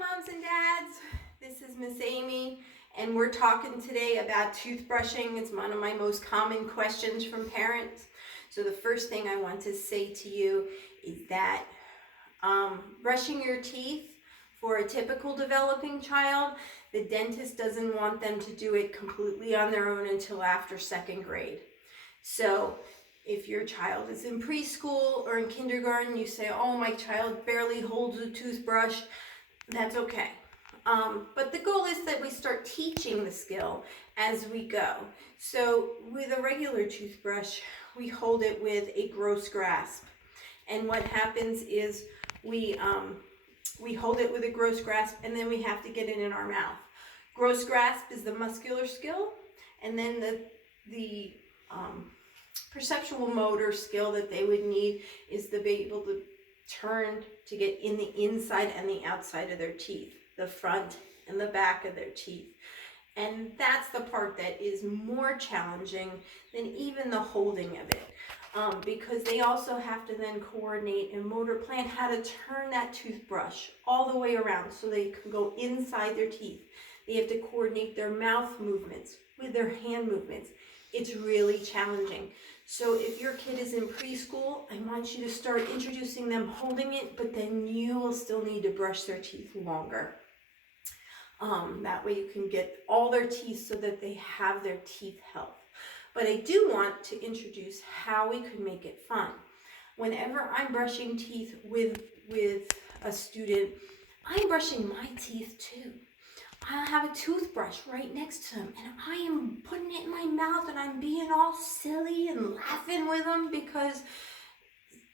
moms and dads. This is Miss Amy, and we're talking today about toothbrushing. It's one of my most common questions from parents. So the first thing I want to say to you is that brushing your teeth for a typical developing child, the dentist doesn't want them to do it completely on their own until after second grade. So if your child is in preschool or in kindergarten, you say, oh, my child barely holds a toothbrush, that's okay. But the goal is that we start teaching the skill as we go. So with a regular toothbrush, we hold it with a gross grasp. And what happens is we hold it with a gross grasp, and then we have to get it in our mouth. Gross grasp is the muscular skill, and then the perceptual motor skill that they would need is to be able to turn to get in the inside and the outside of their teeth, the front and the back of their teeth. And that's the part that is more challenging than even the holding of it, because they also have to then coordinate and motor plan how to turn that toothbrush all the way around so they can go inside their teeth. They have to coordinate their mouth movements with their hand movements. It's really challenging. So if your kid is in preschool, I want you to start introducing them holding it, but then you will still need to brush their teeth longer. That way you can get all their teeth so that they have their teeth health. But I do want to introduce how we could make it fun. Whenever I'm brushing teeth with a student, I'm brushing my teeth too. I have a toothbrush right next to him, and I am putting it in my mouth, and I'm being all silly and laughing with them because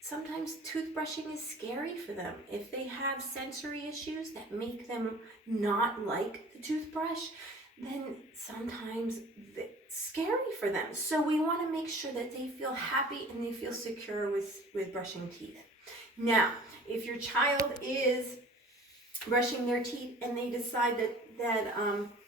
sometimes toothbrushing is scary for them. If they have sensory issues that make them not like the toothbrush, then sometimes it's scary for them. So we want to make sure that they feel happy and they feel secure with brushing teeth. Now, if your child is brushing their teeth and they decide that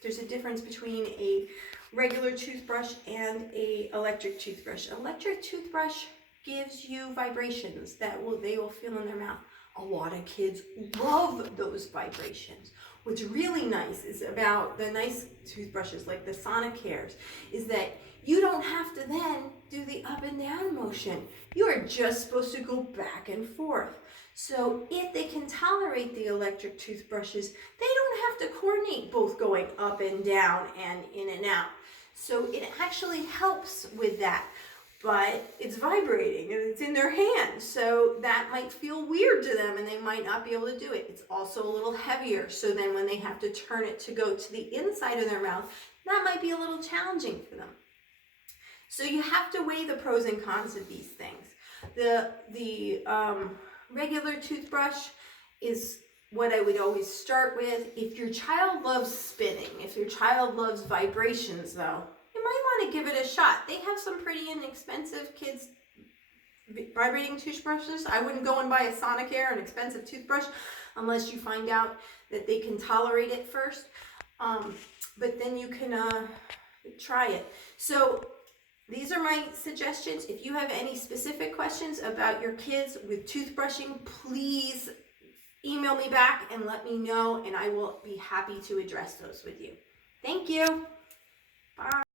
there's a difference between a regular toothbrush and a electric toothbrush. Electric toothbrush gives you vibrations that they will feel in their mouth. A lot of kids love those vibrations. What's really nice is about the nice toothbrushes like the Sonicares is that you don't have to then do the up and down motion. You are just supposed to go back and forth. So if they can tolerate the electric toothbrushes, they don't have to coordinate both going up and down and in and out. So it actually helps with that. But it's vibrating and it's in their hand, so that might feel weird to them and they might not be able to do it. It's also a little heavier, so then when they have to turn it to go to the inside of their mouth, that might be a little challenging for them. So you have to weigh the pros and cons of these things. The regular toothbrush is what I would always start with. If your child loves spinning, if your child loves vibrations though, you might want to give it a shot. They have some pretty inexpensive kids vibrating toothbrushes. I wouldn't go and buy a Sonicare, an expensive toothbrush, unless you find out that they can tolerate it first. But then you can try it. So these are my suggestions. If you have any specific questions about your kids with toothbrushing, please email me back and let me know, and I will be happy to address those with you. Thank you. Bye.